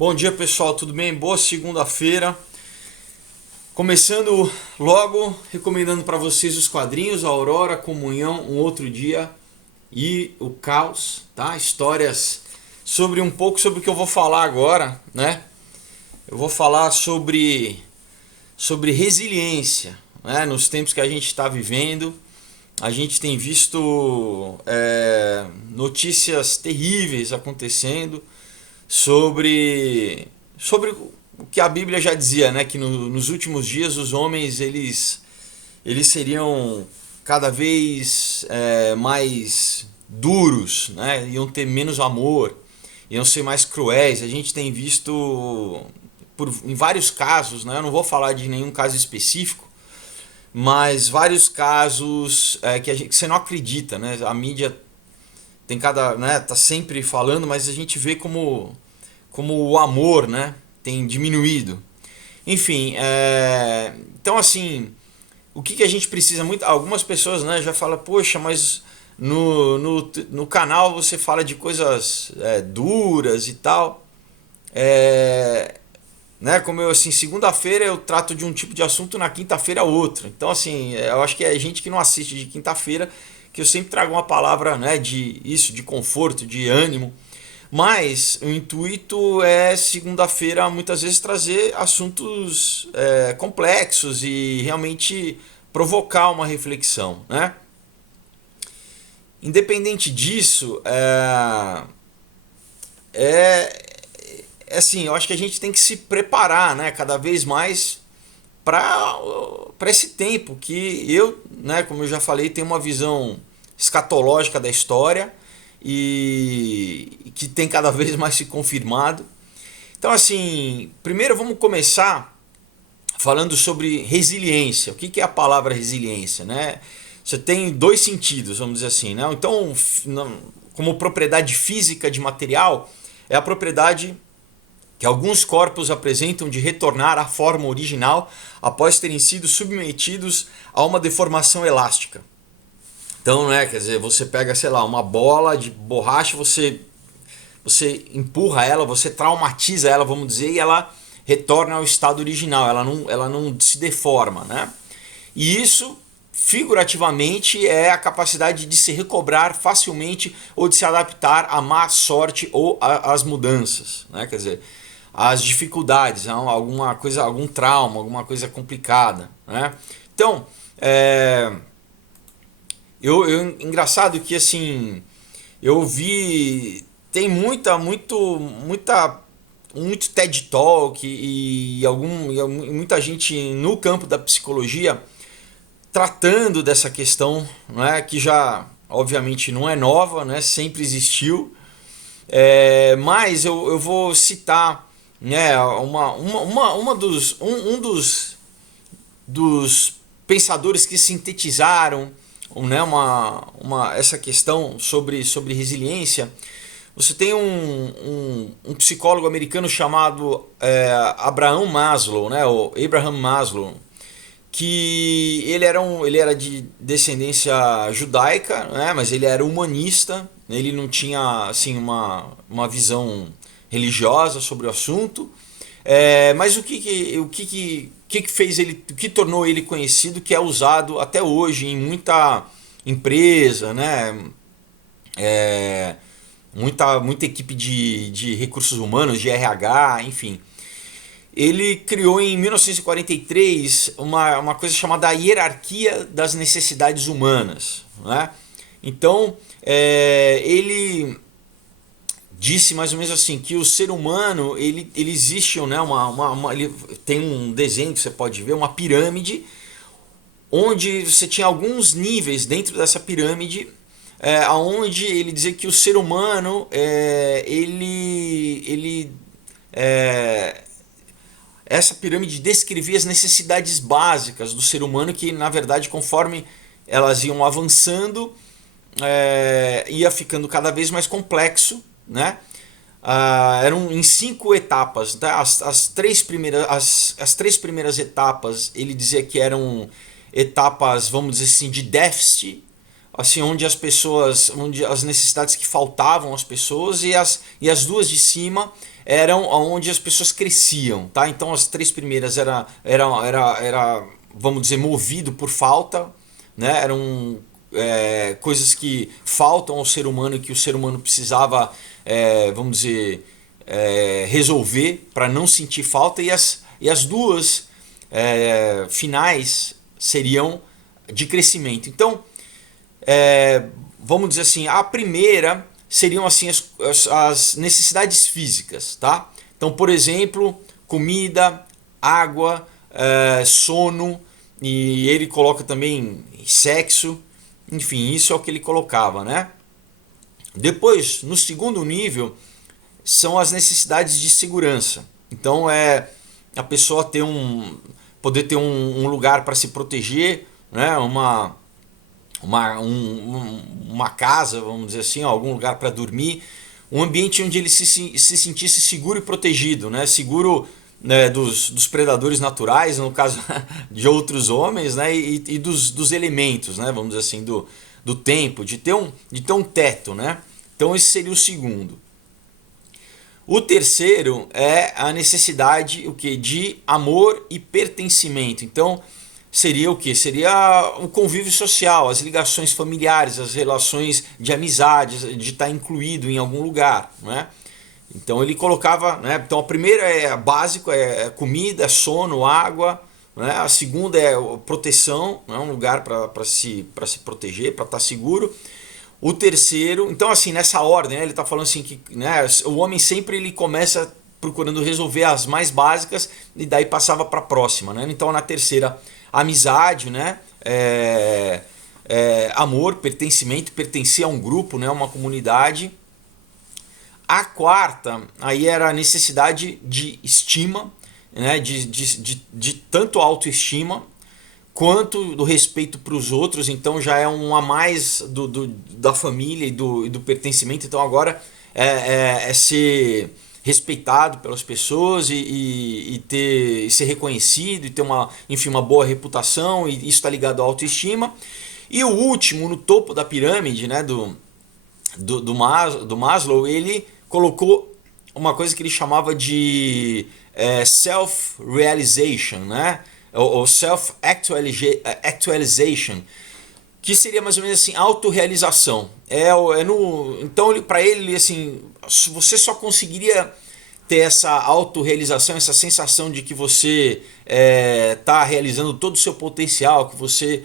Bom dia pessoal, tudo bem? Boa segunda-feira. Começando logo, recomendando para vocês os quadrinhos, a Aurora, Comunhão, Um Outro Dia e o Caos, tá? Histórias sobre um pouco sobre o que eu vou falar agora, né? Eu vou falar sobre resiliência, né? Nos tempos que a gente está vivendo, a gente tem visto notícias terríveis acontecendo sobre o que a Bíblia já dizia, né? Que nos últimos dias os homens eles seriam cada vez mais duros, né? Iam ter menos amor, iam ser mais cruéis. A gente tem visto em vários casos, né? Eu não vou falar de nenhum caso específico, mas vários casos que você não acredita, né? A mídia tem tá sempre falando, mas a gente vê como o amor, né, tem diminuído. Enfim, então assim, o que a gente precisa muito, algumas pessoas, né, já falam, poxa, mas no canal você fala de coisas duras e tal, é, né, como eu assim, segunda-feira eu trato de um tipo de assunto, na quinta-feira outro. Então assim, eu acho que é gente que não assiste de quinta-feira que eu sempre trago uma palavra, né, de conforto, de ânimo. Mas o intuito é segunda-feira muitas vezes trazer assuntos complexos e realmente provocar uma reflexão, né? Independente disso, é, assim, eu acho que a gente tem que se preparar, né, cada vez mais para esse tempo que eu, né, como eu já falei, tenho uma visão escatológica da história e que tem cada vez mais se confirmado. Então, assim, primeiro vamos começar falando sobre resiliência. O que é a palavra resiliência, né? Você tem dois sentidos, vamos dizer assim, né? Então, como propriedade física de material, é a propriedade que alguns corpos apresentam de retornar à forma original após terem sido submetidos a uma deformação elástica. Então, né, quer dizer, você pega, sei lá, uma bola de borracha, você empurra ela, você traumatiza ela, vamos dizer, e ela retorna ao estado original, ela não se deforma, né? E isso, figurativamente, é a capacidade de se recobrar facilmente ou de se adaptar à má sorte ou às mudanças, né? Quer dizer, às dificuldades, alguma coisa, algum trauma, alguma coisa complicada, né? Então, engraçado que assim, eu vi, tem muito TED Talk e muita gente no campo da psicologia tratando dessa questão, né, que já obviamente não é nova, né, sempre existiu, mas eu vou citar, né, dos pensadores que sintetizaram, né, essa questão sobre resiliência. Você tem um psicólogo americano chamado Abraham Maslow, né, o Abraham Maslow, que ele era de descendência judaica, né, mas ele era humanista, ele não tinha assim, uma visão religiosa sobre o assunto. Mas o que fez ele, o que tornou ele conhecido, que é usado até hoje em muita empresa, né? É, muita equipe de recursos humanos, de RH, enfim. Ele criou em 1943 uma coisa chamada hierarquia das necessidades humanas, né? Então, ele disse mais ou menos assim que o ser humano ele existe, né, ele tem um desenho que você pode ver, uma pirâmide onde você tinha alguns níveis dentro dessa pirâmide, aonde ele dizia que o ser humano essa pirâmide descrevia as necessidades básicas do ser humano, que na verdade conforme elas iam avançando ia ficando cada vez mais complexo, né? Eram em 5 etapas, tá? As três primeiras etapas ele dizia que eram etapas, vamos dizer assim, de déficit, assim, onde as pessoas, onde as necessidades que faltavam às pessoas, e as duas de cima eram onde as pessoas cresciam, tá? Então as três primeiras era, vamos dizer, movido por falta, né? Eram coisas que faltam ao ser humano e que o ser humano precisava, vamos dizer, resolver para não sentir falta, e as duas finais seriam de crescimento. Então, vamos dizer assim, a primeira seriam assim as necessidades físicas, tá? Então, por exemplo, comida, água, sono, e ele coloca também sexo, enfim, isso é o que ele colocava, né? Depois, no segundo nível, são as necessidades de segurança. Então, a pessoa poder ter um lugar para se proteger, né? Uma casa, vamos dizer assim, algum lugar para dormir, um ambiente onde ele se sentisse seguro e protegido, né? Seguro, né, dos predadores naturais, no caso de outros homens, né? E dos elementos, né? Vamos dizer assim, do tempo, de ter um teto, né? Então esse seria o segundo. O terceiro é a necessidade o que? De amor e pertencimento. Então, seria o que? Seria o convívio social, as ligações familiares, as relações de amizade, de estar incluído em algum lugar, né? Então ele colocava, né? Então a primeira é básico, é comida, sono, água, né? A segunda é proteção, né? Um lugar para se proteger, para estar seguro. O terceiro, então assim, nessa ordem, né, ele está falando assim que, né, o homem sempre ele começa procurando resolver as mais básicas e daí passava para a próxima, né? Então na terceira, amizade, né? Amor, pertencimento, pertencer a um grupo, né? Uma comunidade. A quarta, aí era a necessidade de estima, né? De tanto autoestima quanto do respeito para os outros. Então já é um a mais da família e do pertencimento. Então agora é ser respeitado pelas pessoas e ser reconhecido e ter enfim, uma boa reputação, e isso está ligado à autoestima. E o último, no topo da pirâmide, né, do Maslow, ele colocou uma coisa que ele chamava de self-realization, né? Ou self-actualization, que seria mais ou menos assim, autorrealização. Então, para ele, assim, você só conseguiria ter essa autorrealização, essa sensação de que você está realizando todo o seu potencial, que você,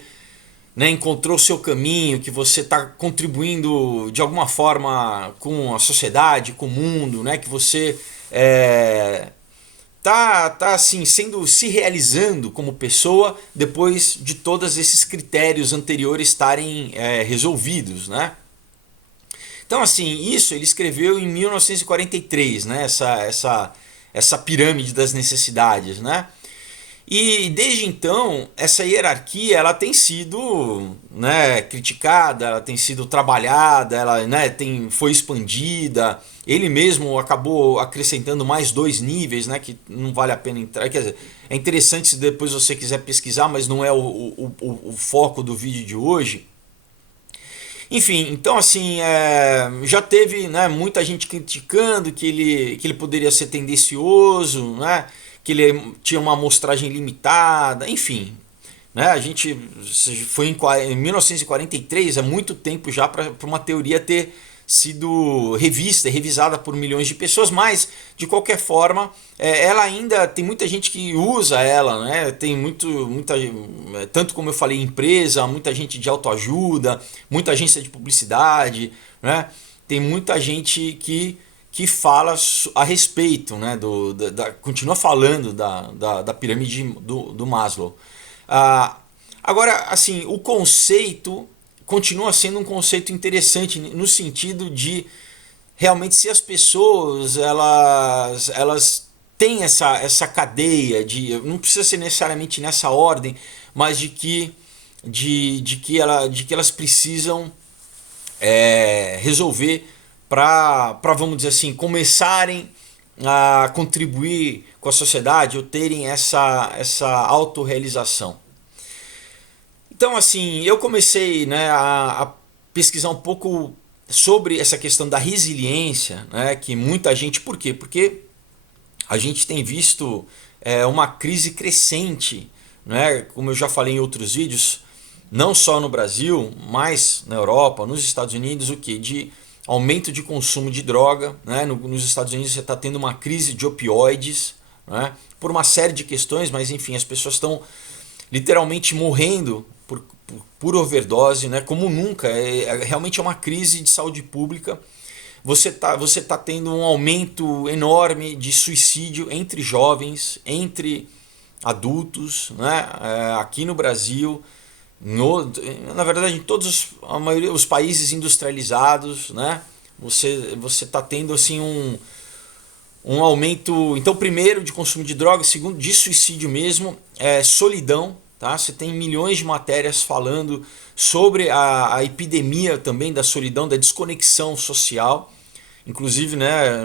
né, encontrou o seu caminho, que você está contribuindo de alguma forma com a sociedade, com o mundo, né, que você tá assim, se realizando como pessoa depois de todos esses critérios anteriores estarem resolvidos, né? Então assim, isso ele escreveu em 1943, né? Essa pirâmide das necessidades, né? E desde então, essa hierarquia ela tem sido, né, criticada, ela tem sido trabalhada, ela, né, foi expandida. Ele mesmo acabou acrescentando mais dois níveis, né, que não vale a pena entrar. Quer dizer, é interessante se depois você quiser pesquisar, mas não é o foco do vídeo de hoje. Enfim, então assim, já teve, né, muita gente criticando que ele poderia ser tendencioso, né, que ele tinha uma amostragem limitada, enfim. Né, a gente foi em 1943, é muito tempo já para uma teoria ter sido revista e revisada por milhões de pessoas, mas de qualquer forma ela ainda tem muita gente que usa ela, né? Tem tanto como eu falei, empresa, muita gente de autoajuda, muita agência de publicidade, né? Tem muita gente que fala a respeito, né? Continua falando da pirâmide do Maslow. Agora, assim, o conceito continua sendo um conceito interessante no sentido de realmente se as pessoas elas têm essa cadeia de, não precisa ser necessariamente nessa ordem, mas de que elas precisam resolver para, vamos dizer assim, começarem a contribuir com a sociedade ou terem essa autorrealização. Então, assim, eu comecei, né, pesquisar um pouco sobre essa questão da resiliência, né, que muita gente... Por quê? Porque a gente tem visto uma crise crescente, né, como eu já falei em outros vídeos, não só no Brasil, mas na Europa, nos Estados Unidos, o que? De aumento de consumo de droga, né? Nos Estados Unidos você está tendo uma crise de opioides, né? Por uma série de questões, mas enfim, as pessoas estão literalmente morrendo por overdose, né? Como nunca, realmente é uma crise de saúde pública. Você tá tendo um aumento enorme de suicídio entre jovens, entre adultos, né? Aqui no Brasil, na verdade em todos a maioria os países industrializados, né? Você está tendo assim um aumento, então, primeiro, de consumo de drogas, segundo, de suicídio mesmo, solidão, tá? Você tem milhões de matérias falando sobre a epidemia também da solidão, da desconexão social. Inclusive, né,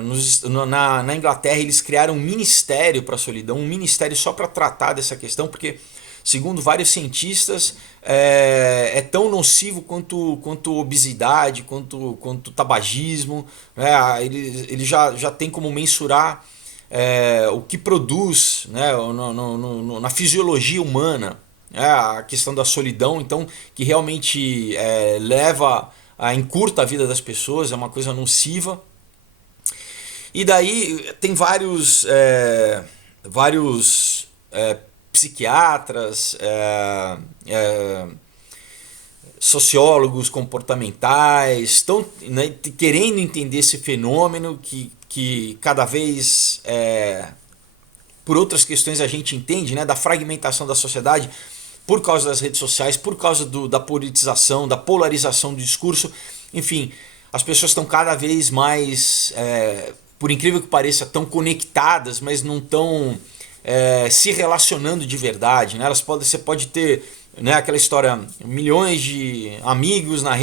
na Inglaterra eles criaram um ministério para a solidão, um ministério só para tratar dessa questão, porque, segundo vários cientistas, é tão nocivo quanto obesidade, quanto tabagismo, né? Ele já tem como mensurar o que produz, né, na fisiologia humana, a questão da solidão, então, que realmente leva a encurta a vida das pessoas, é uma coisa nociva. E daí tem vários psiquiatras, sociólogos comportamentais, estão, né, querendo entender esse fenômeno que cada vez, por outras questões, a gente entende, né, da fragmentação da sociedade por causa das redes sociais, por causa da politização, da polarização do discurso. Enfim, as pessoas estão cada vez mais, por incrível que pareça, tão conectadas, mas não estão se relacionando de verdade, né? Você pode ter, né, aquela história, milhões de amigos na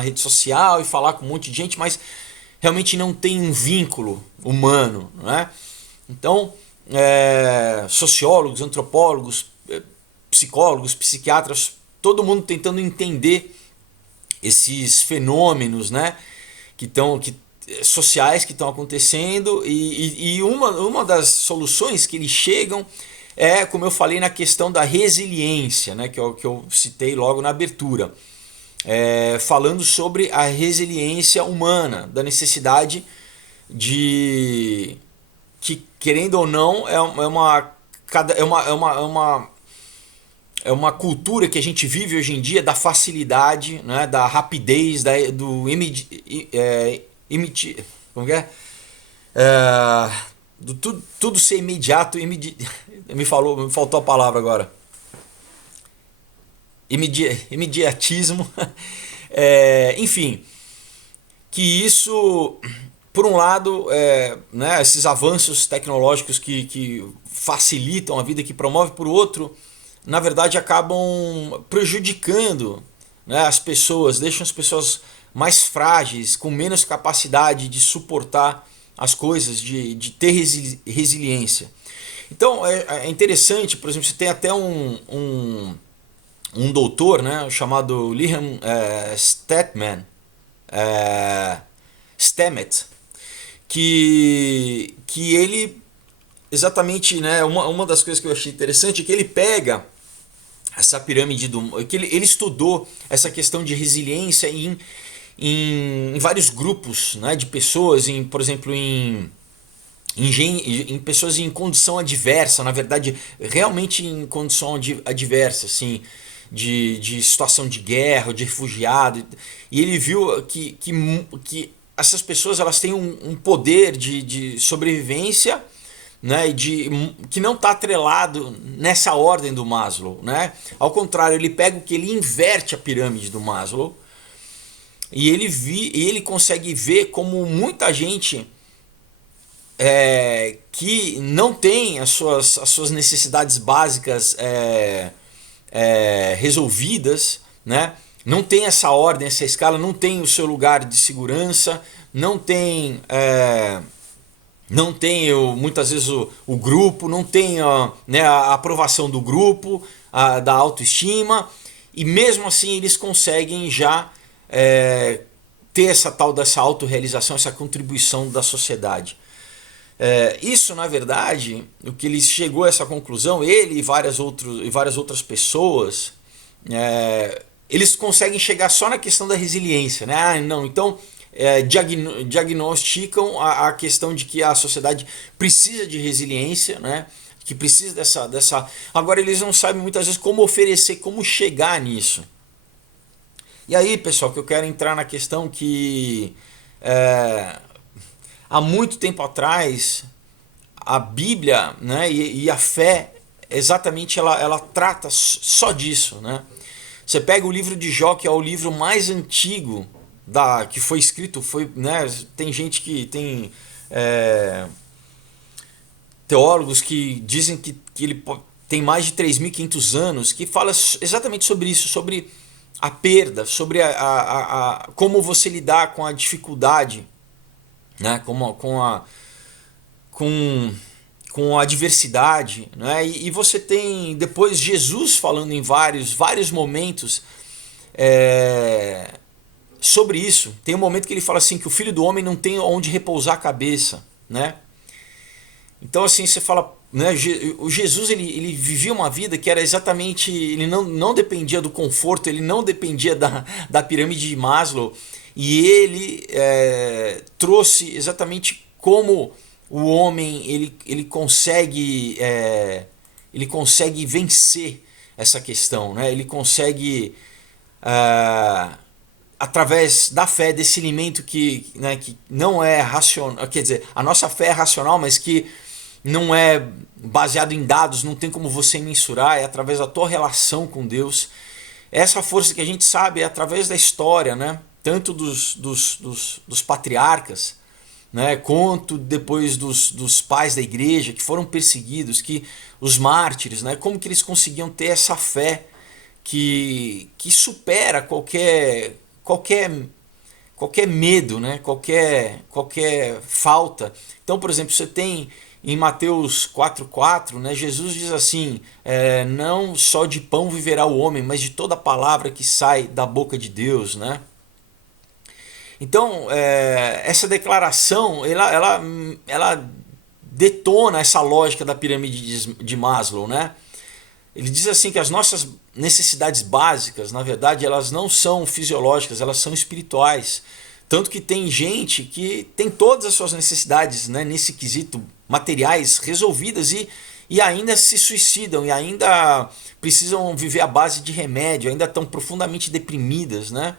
rede social e falar com um monte de gente, mas realmente não tem um vínculo humano, né? Então, sociólogos, antropólogos, psicólogos, psiquiatras, todo mundo tentando entender esses fenômenos, né, sociais que estão acontecendo, e uma das soluções que eles chegam como eu falei, na questão da resiliência, né, que eu citei logo na abertura, falando sobre a resiliência humana, da necessidade que, querendo ou não, é uma cultura que a gente vive hoje em dia, da facilidade, né, da rapidez, como que é? Tudo ser imediato, me faltou a palavra agora. Imediatismo. Enfim, que isso, por um lado, né, esses avanços tecnológicos que facilitam a vida, que promovem, por outro, na verdade acabam prejudicando, né, as pessoas, deixam as pessoas mais frágeis, com menos capacidade de suportar as coisas, de ter resiliência. Então é interessante, por exemplo, você tem até um doutor, né, chamado Liam Stamets, que ele exatamente, né, uma das coisas que eu achei interessante é que ele pega essa pirâmide que ele estudou essa questão de resiliência em vários grupos, né, de pessoas, por exemplo, em pessoas em condição adversa, na verdade, realmente em condição adversa, assim, de situação de guerra, de refugiado, e ele viu que essas pessoas, elas têm um poder de sobrevivência, né, que não está atrelado nessa ordem do Maslow, né? Ao contrário, ele pega ele inverte a pirâmide do Maslow, e ele consegue ver como muita gente que não tem as suas necessidades básicas resolvidas, né? Não tem essa ordem, essa escala, não tem o seu lugar de segurança, não tem muitas vezes o grupo, não tem né, a aprovação do grupo, da autoestima, e mesmo assim eles conseguem já ter essa tal dessa autorrealização, essa contribuição da sociedade. Isso, na verdade, o que ele chegou a essa conclusão, ele e várias outras pessoas, eles conseguem chegar só na questão da resiliência, né? Ah, não, então diagnosticam a questão de que a sociedade precisa de resiliência, né? Que precisa dessa. Agora eles não sabem muitas vezes como oferecer, como chegar nisso. E aí, pessoal, que eu quero entrar na questão que há muito tempo atrás a Bíblia, né, e a fé exatamente ela trata só disso, né? Você pega o livro de Jó, que é o livro mais antigo que foi escrito, né, tem gente que tem teólogos que dizem que ele tem mais de 3.500 anos, que fala exatamente sobre isso, sobre a perda, sobre como você lidar com a dificuldade, né, com a adversidade, né? E você tem depois Jesus falando em vários momentos sobre isso. Tem um momento que ele fala assim que o Filho do Homem não tem onde repousar a cabeça, né? Então assim você fala, né? O Jesus ele vivia uma vida que era exatamente, ele não dependia do conforto, ele não dependia da pirâmide de Maslow, e ele trouxe exatamente como o homem ele consegue vencer essa questão, né? Ele consegue através da fé, desse elemento que não é racional, quer dizer, a nossa fé é racional, mas que não é baseado em dados, não tem como você mensurar, é através da tua relação com Deus. Essa força que a gente sabe é através da história, né? Tanto dos patriarcas, né? Quanto depois dos pais da igreja que foram perseguidos, que os mártires, né? Como que eles conseguiam ter essa fé que supera qualquer medo, né? qualquer falta. Então, por exemplo, você tem em Mateus 4,4, né, Jesus diz assim, não só de pão viverá o homem, mas de toda palavra que sai da boca de Deus, né? Então, essa declaração, ela detona essa lógica da pirâmide de Maslow, né? Ele diz assim que as nossas necessidades básicas, na verdade, elas não são fisiológicas, elas são espirituais. Tanto que tem gente que tem todas as suas necessidades, né, nesse quesito materiais resolvidas e ainda se suicidam, e ainda precisam viver à base de remédio, ainda estão profundamente deprimidas, né?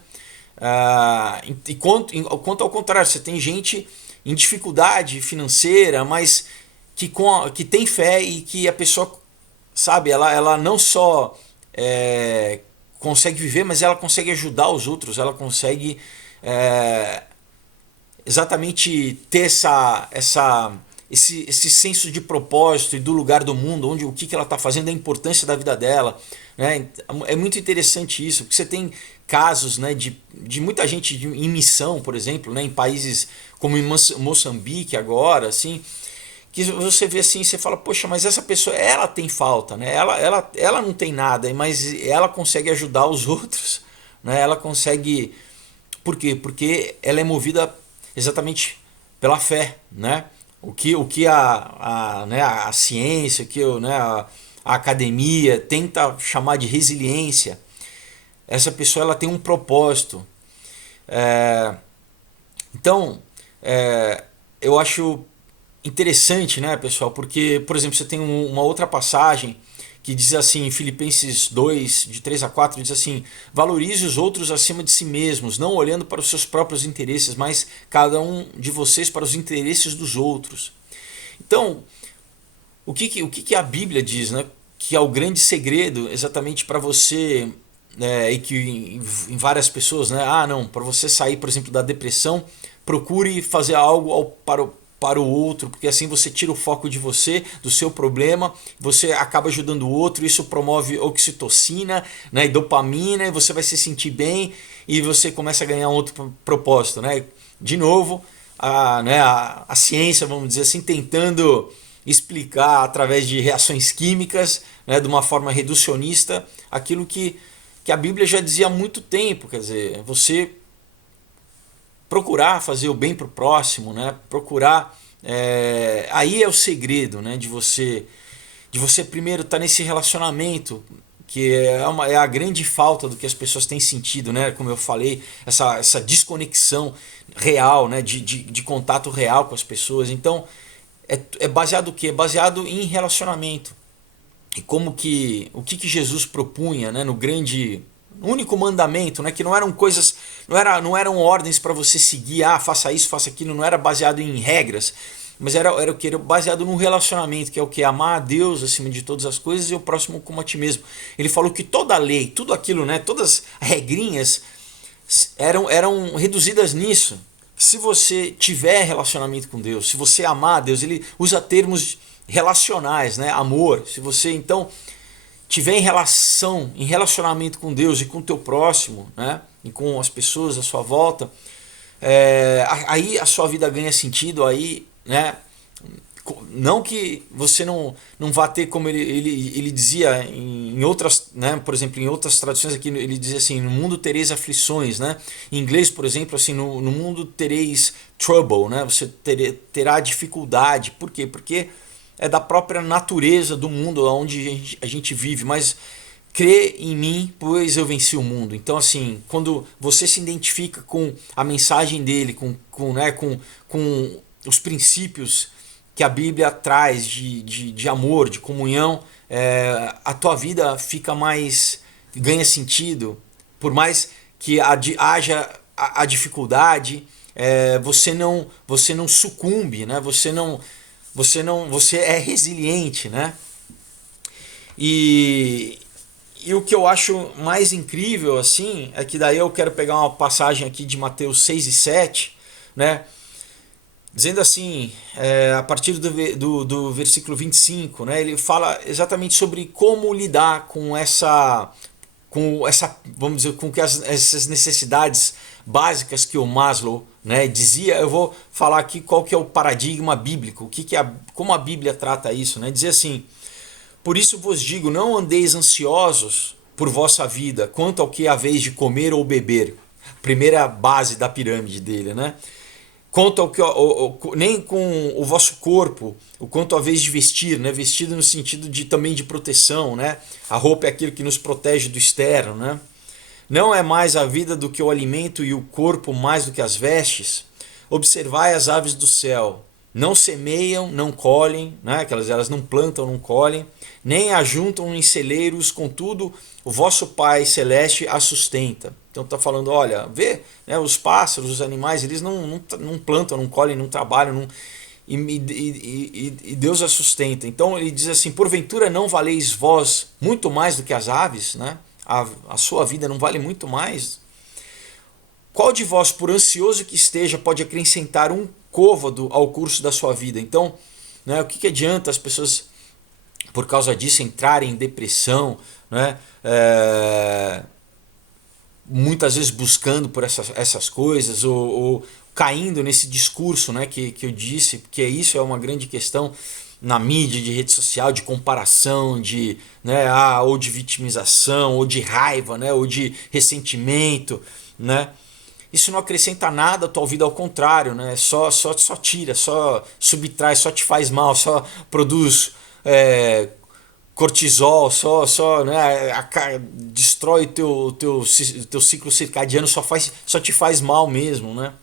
Quanto ao contrário, você tem gente em dificuldade financeira, mas que tem fé e que a pessoa, sabe, ela não só consegue viver, mas ela consegue ajudar os outros, ela consegue exatamente ter esse senso de propósito e do lugar do mundo, o que ela está fazendo, a importância da vida dela, né? É muito interessante isso, porque você tem casos, né, de muita gente em missão, por exemplo, né, em países como em Moçambique agora, assim, que você vê assim, você fala, poxa, mas essa pessoa, ela tem falta, né? Ela não tem nada, mas ela consegue ajudar os outros, né? Ela consegue... Por quê? Porque ela é movida exatamente pela fé, né? O que a ciência, a academia tenta chamar de resiliência, essa pessoa ela tem um propósito. Então, eu acho interessante, né, pessoal? Porque, por exemplo, você tem uma outra passagem que diz assim, em Filipenses 2, de 3 a 4, diz assim: valorize os outros acima de si mesmos, não olhando para os seus próprios interesses, mas cada um de vocês para os interesses dos outros. Então, o que a Bíblia diz, né? Que é o grande segredo exatamente para você, e que em várias pessoas, né? Não, para você sair, por exemplo, da depressão, procure fazer algo para o outro, porque assim você tira o foco de você, do seu problema, você acaba ajudando o outro, isso promove oxitocina, né, e dopamina, e você vai se sentir bem e você começa a ganhar um outro propósito, né? De novo, a ciência, vamos dizer assim, tentando explicar através de reações químicas, né, de uma forma reducionista, aquilo que a Bíblia já dizia há muito tempo, quer dizer, você procurar fazer o bem para o próximo, né? Procurar, aí é o segredo, né? De você primeiro estar nesse relacionamento, que é a grande falta do que as pessoas têm sentido, né? Como eu falei, essa desconexão real, né? De contato real com as pessoas. Então, é baseado o quê? É baseado em relacionamento. E o que Jesus propunha, né? No único mandamento, né? Que não eram coisas, não eram ordens para você seguir, faça isso, faça aquilo, não era baseado em regras, mas era o que? Era baseado num relacionamento, que é o que? Amar a Deus acima de todas as coisas e o próximo como a ti mesmo. Ele falou que toda a lei, tudo aquilo, né? Todas as regrinhas eram reduzidas nisso. Se você tiver relacionamento com Deus, se você amar a Deus, ele usa termos relacionais, né? Amor. Se você então tiver em relacionamento com Deus e com o teu próximo, né? E com as pessoas à sua volta, aí a sua vida ganha sentido, aí, né? Não que você não vá ter, como ele dizia em outras, né? Por exemplo, em outras traduções aqui, ele dizia assim: no mundo tereis aflições, né? Em inglês, por exemplo, assim, no mundo tereis trouble, né? Você terá dificuldade. Por quê? Porque é da própria natureza do mundo onde a gente vive, mas crê em mim, pois eu venci o mundo. Então, assim, quando você se identifica com a mensagem dele, com os princípios que a Bíblia traz de amor, de comunhão, a tua vida fica mais, ganha sentido. Por mais que haja a dificuldade, você não sucumbe, né? Você é resiliente, né? E o que eu acho mais incrível, assim, é que daí eu quero pegar uma passagem aqui de Mateus 6 e 7, né? Dizendo assim, a partir do versículo 25, né? Ele fala exatamente sobre como lidar com essa, vamos dizer, com essas necessidades básicas que o Maslow, né, dizia. Eu vou falar aqui qual que é o paradigma bíblico, como a Bíblia trata isso, né? Dizer assim: por isso vos digo, não andeis ansiosos por vossa vida, quanto ao que haveis de comer ou beber. Primeira base da pirâmide dele, né? Quanto ao que, nem com o vosso corpo, o quanto haveis de vestir, né? Vestido no sentido também de proteção, né? A roupa é aquilo que nos protege do externo, né? Não é mais a vida do que o alimento e o corpo mais do que as vestes? Observai as aves do céu, não semeiam, não colhem, né? Elas não plantam, não colhem, nem ajuntam em celeiros, contudo o vosso Pai Celeste as sustenta. Então está falando, olha, vê, né, os pássaros, os animais, eles não plantam, não colhem, não trabalham, e Deus as sustenta. Então ele diz assim: porventura não valeis vós muito mais do que as aves, né? A sua vida não vale muito mais? Qual de vós, por ansioso que esteja, pode acrescentar um côvado ao curso da sua vida? Então, né, o que adianta as pessoas, por causa disso, entrarem em depressão, né? Muitas vezes buscando por essas coisas, ou caindo nesse discurso, né, que eu disse, porque isso é uma grande questão na mídia, de rede social, de comparação, né, ou de vitimização, ou de raiva, né, ou de ressentimento, né? Isso não acrescenta nada à tua vida, ao contrário, né? Só tira, só subtrai, só te faz mal, só produz cortisol, né, destrói teu ciclo circadiano, só te faz mal mesmo, né?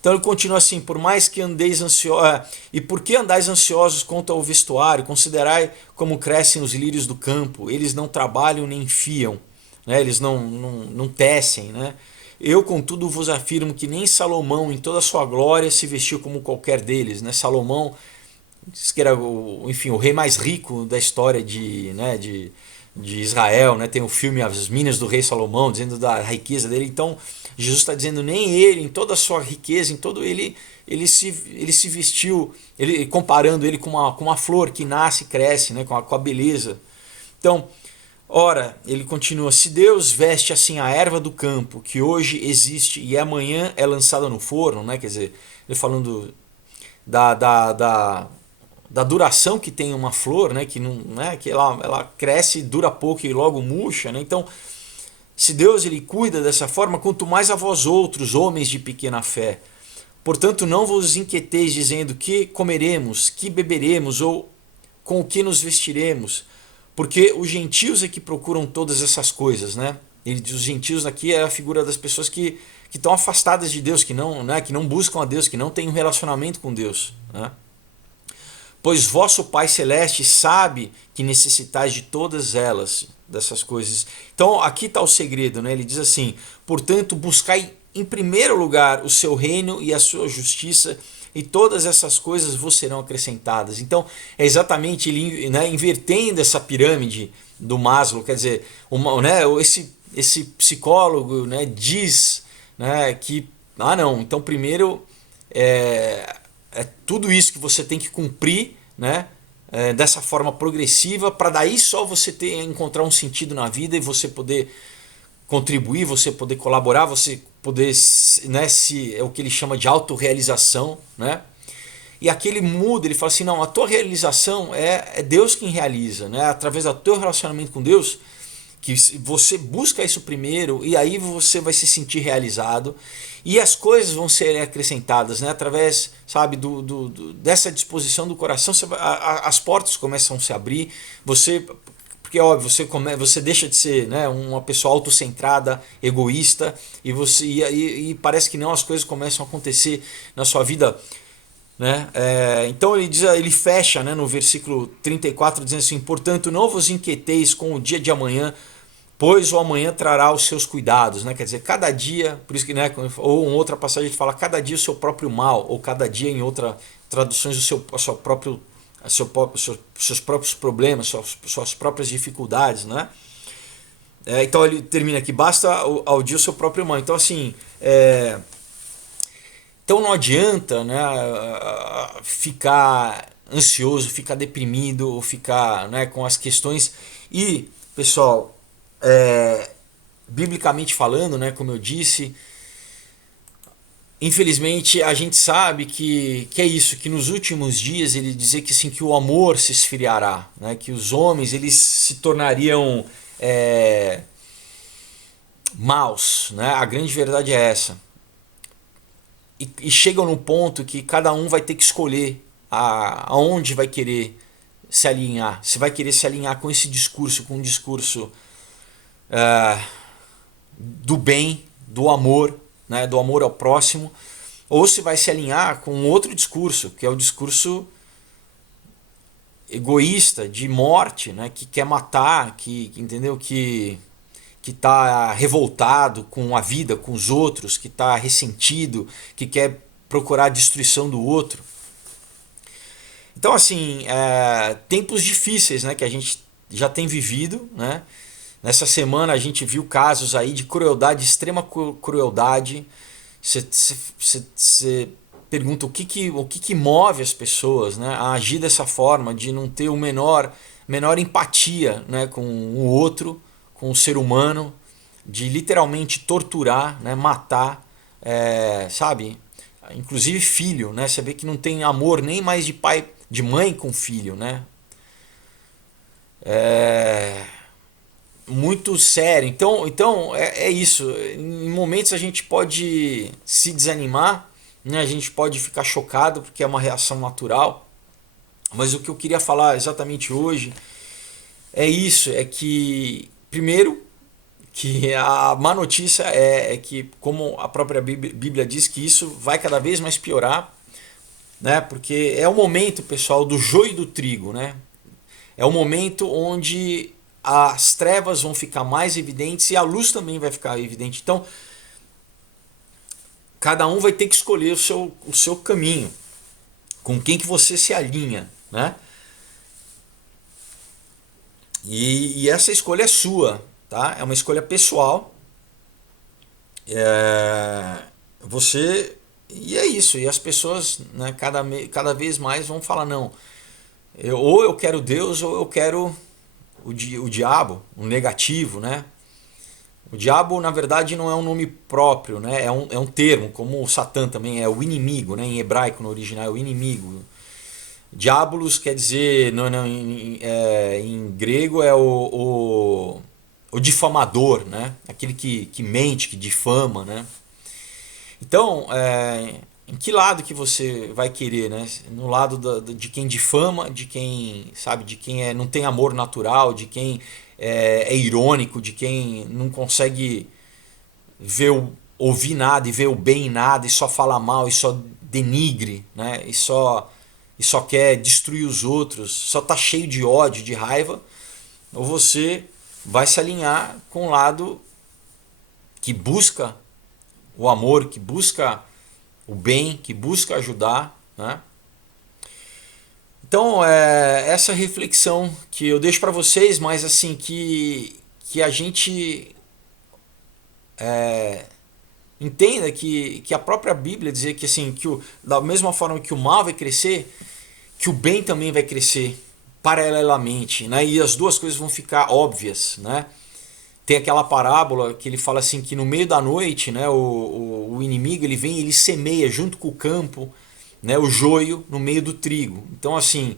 Então ele continua assim: por mais que andeis ansiosos, e por que andais ansiosos quanto ao vestuário? Considerai como crescem os lírios do campo, eles não trabalham nem fiam, né? Eles não tecem, né? Eu, contudo, vos afirmo que nem Salomão, em toda a sua glória, se vestiu como qualquer deles, né? Salomão diz que era o rei mais rico da história de Israel, né? Tem o filme As Minas do Rei Salomão, dizendo da riqueza dele. Então Jesus está dizendo, nem ele, em toda a sua riqueza, em todo ele se vestiu, comparando ele com uma flor que nasce e cresce, né? com a beleza. Então, ora, ele continua: se Deus veste assim a erva do campo, que hoje existe e amanhã é lançada no forno, né? Quer dizer, ele falando da duração que tem uma flor, né? Que não, né? Que ela cresce, dura pouco e logo murcha, né? Então, Se Deus ele cuida dessa forma, quanto mais a vós outros, homens de pequena fé. Portanto, não vos inquieteis dizendo que comeremos, que beberemos ou com o que nos vestiremos, porque os gentios é que procuram todas essas coisas, né? Ele diz, os gentios aqui é a figura das pessoas que estão afastadas de Deus, que não, né, que não buscam a Deus, que não têm um relacionamento com Deus, né? Pois vosso Pai Celeste sabe que necessitais de todas elas, dessas coisas. Então aqui está o segredo, né? Ele diz assim: portanto, buscai em primeiro lugar o seu reino e a sua justiça, e todas essas coisas vos serão acrescentadas. Então é exatamente ele, né, invertendo essa pirâmide do Maslow, quer dizer, né, esse psicólogo, né, diz, né, que não, então primeiro é tudo isso que você tem que cumprir, né? Dessa forma progressiva, para daí só você encontrar um sentido na vida e você poder contribuir, você poder colaborar, você poder, né, é o que ele chama de autorrealização, né? E aqui ele muda, ele fala assim, não, a tua realização é Deus quem realiza, né? Através do teu relacionamento com Deus, que você busca isso primeiro e aí você vai se sentir realizado e as coisas vão ser acrescentadas, né? Através, sabe, dessa disposição do coração, as portas começam a se abrir, porque óbvio, você deixa de ser, né, uma pessoa autocentrada, egoísta, e parece que não, as coisas começam a acontecer na sua vida, né? Então ele fecha, né, no versículo 34 dizendo assim: portanto não vos inquieteis com o dia de amanhã, pois o amanhã trará os seus cuidados, né? Quer dizer, cada dia, por isso que, né, ou em outra passagem ele fala cada dia o seu próprio mal, ou cada dia em outra traduções seus próprios problemas, suas próprias dificuldades, né? Então ele termina aqui: basta ao dia o seu próprio mal. Então assim, então não adianta, né, ficar ansioso, ficar deprimido, ou ficar, né, com as questões. E, pessoal, biblicamente falando, né, como eu disse, infelizmente a gente sabe que é isso, que nos últimos dias ele dizer que, assim, que o amor se esfriará, né, que os homens eles se tornariam maus, né? A grande verdade é essa. E chegam no ponto que cada um vai ter que escolher aonde vai querer se alinhar. Se vai querer se alinhar com esse discurso, com um discurso do bem, do amor, né, do amor ao próximo, ou se vai se alinhar com outro discurso, que é o discurso egoísta, de morte, né, que quer matar, entendeu? Que está revoltado com a vida, com os outros, que está ressentido, que quer procurar a destruição do outro. Então, assim, tempos difíceis, né, que a gente já tem vivido, né? Nessa semana a gente viu casos aí de crueldade, extrema crueldade. Você pergunta o que move as pessoas, né, a agir dessa forma, de não ter menor empatia, né, com o outro, com o ser humano, de literalmente torturar, né, matar, sabe? Inclusive filho, né? Você vê que não tem amor nem mais de pai, de mãe com filho, né? Muito sério. Então é isso. Em momentos a gente pode se desanimar, né? A gente pode ficar chocado porque é uma reação natural. Mas o que eu queria falar exatamente hoje é isso, é que primeiro que a má notícia é que, como a própria Bíblia diz, que isso vai cada vez mais piorar, né? Porque é o momento, pessoal, do joio e do trigo, né? É o momento onde as trevas vão ficar mais evidentes e a luz também vai ficar evidente. Então, cada um vai ter que escolher o seu caminho, com quem que você se alinha, né? E essa escolha é sua, tá? É uma escolha pessoal. Você e é isso. E as pessoas, né, cada vez mais vão falar não. Ou eu quero Deus ou eu quero o diabo, o negativo, né? O diabo, na verdade, não é um nome próprio, né? É um termo, como o Satã também é o inimigo, né? Em hebraico, no original, é o inimigo. Diabolos quer dizer, em grego é o difamador, né? Aquele que mente, que difama, né? Então, em que lado que você vai querer, né? No lado de quem difama, de quem, sabe, de quem não tem amor natural, de quem é irônico, de quem não consegue ver ouvir nada e ver o bem em nada e só fala mal e só denigre, né? E só quer destruir os outros, só tá cheio de ódio, de raiva, ou você vai se alinhar com o lado que busca o amor, que busca o bem, que busca ajudar, né? Então, essa reflexão que eu deixo para vocês, mas assim, que a gente entenda que a própria Bíblia dizer que assim, da mesma forma que o mal vai crescer, que o bem também vai crescer paralelamente, né? E as duas coisas vão ficar óbvias, né? Tem aquela parábola que ele fala assim que no meio da noite, né, o inimigo ele vem e ele semeia junto com o campo, né, o joio no meio do trigo. Então assim,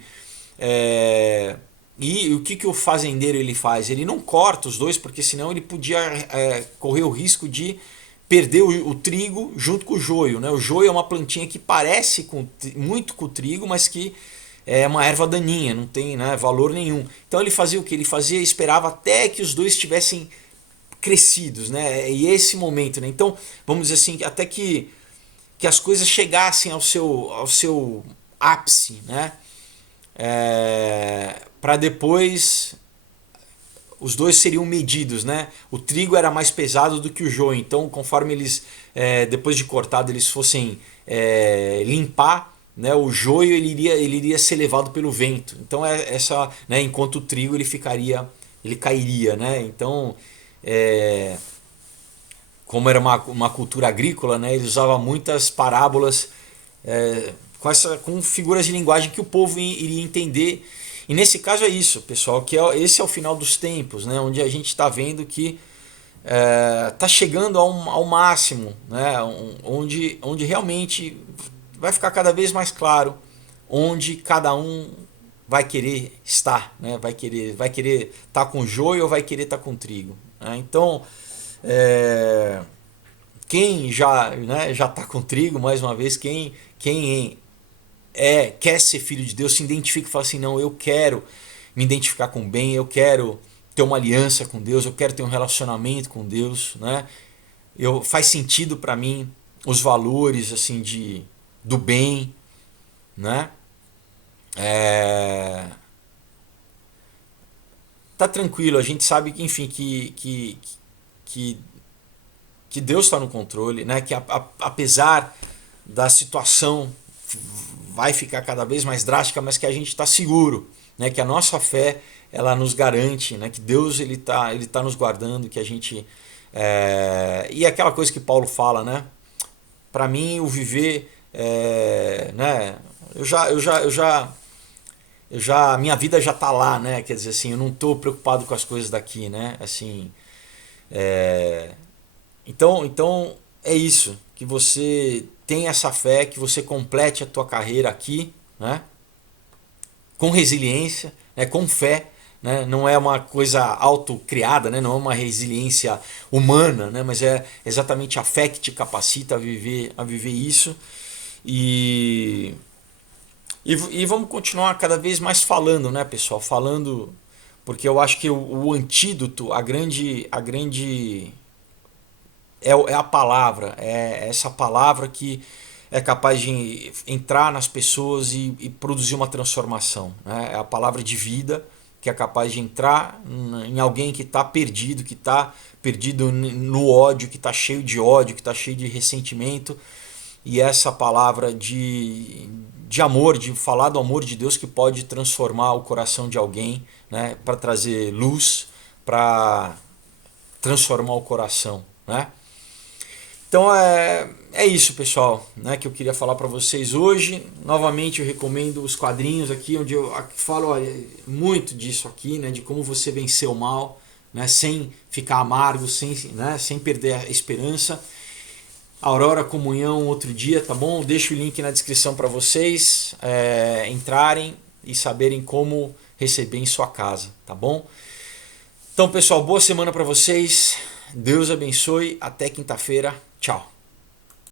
e o que o fazendeiro ele faz? Ele não corta os dois porque senão ele podia correr o risco de perder o trigo junto com o joio, né? O joio é uma plantinha que parece muito com o trigo, mas que é uma erva daninha, não tem, né, valor nenhum. Então ele fazia o que? Ele fazia, esperava até que os dois estivessem crescidos, né? E esse momento, né? Então, vamos dizer assim, até que as coisas chegassem ao seu ápice, né? Para depois os dois seriam medidos, né? O trigo era mais pesado do que o joio, então conforme eles depois de cortado eles fossem limpar, né? O joio ele iria ser levado pelo vento. Então né? Enquanto o trigo ele cairia, né? Então como era uma cultura agrícola, né? Ele usava muitas parábolas com figuras de linguagem que o povo iria entender. E nesse caso é isso, pessoal, esse é o final dos tempos, né? Onde a gente está vendo que está chegando ao máximo, né? Onde realmente vai ficar cada vez mais claro onde cada um vai querer estar, né? Vai querer estar com joio ou vai querer estar com trigo, né? Então, quem já está com trigo, mais uma vez, quem quer ser filho de Deus, se identifica e fala assim, não, eu quero me identificar com o bem, eu quero ter uma aliança com Deus, eu quero ter um relacionamento com Deus, né? Faz sentido para mim os valores assim do bem, né? Tá tranquilo, a gente sabe que, enfim, que, que Deus está no controle, né? Que apesar da situação vai ficar cada vez mais drástica, mas que a gente está seguro, né? Que a nossa fé ela nos garante, né? Que Deus ele tá nos guardando, que a gente e aquela coisa que Paulo fala, né? Para mim o viver, né? Minha vida já tá lá, né? Quer dizer assim, eu não tô preocupado com as coisas daqui, né? Assim, então é isso, que você tenha essa fé, que você complete a tua carreira aqui, né? Com resiliência, né? Com fé, né? Não é uma coisa autocriada, né? Não é uma resiliência humana, né? Mas é exatamente a fé que te capacita a viver isso. E vamos continuar cada vez mais falando, né, pessoal? Falando, porque eu acho que o antídoto, a grande é a palavra, é essa palavra que é capaz de entrar nas pessoas e produzir uma transformação, né? É a palavra de vida que é capaz de entrar em alguém que está perdido, que está perdido no ódio, que está cheio de ódio, que está cheio de ressentimento, e essa palavra de amor, de falar do amor de Deus que pode transformar o coração de alguém, né? Para trazer luz, para transformar o coração, né? Então é isso, pessoal, né, que eu queria falar para vocês hoje. Novamente eu recomendo os quadrinhos aqui, onde eu falo muito disso aqui, né, de como você vencer o mal, né, sem ficar amargo, sem perder a esperança. Aurora Comunhão outro dia, tá bom? Deixo o link na descrição para vocês entrarem e saberem como receber em sua casa, tá bom? Então, pessoal, boa semana para vocês. Deus abençoe. Até quinta-feira. Tchau.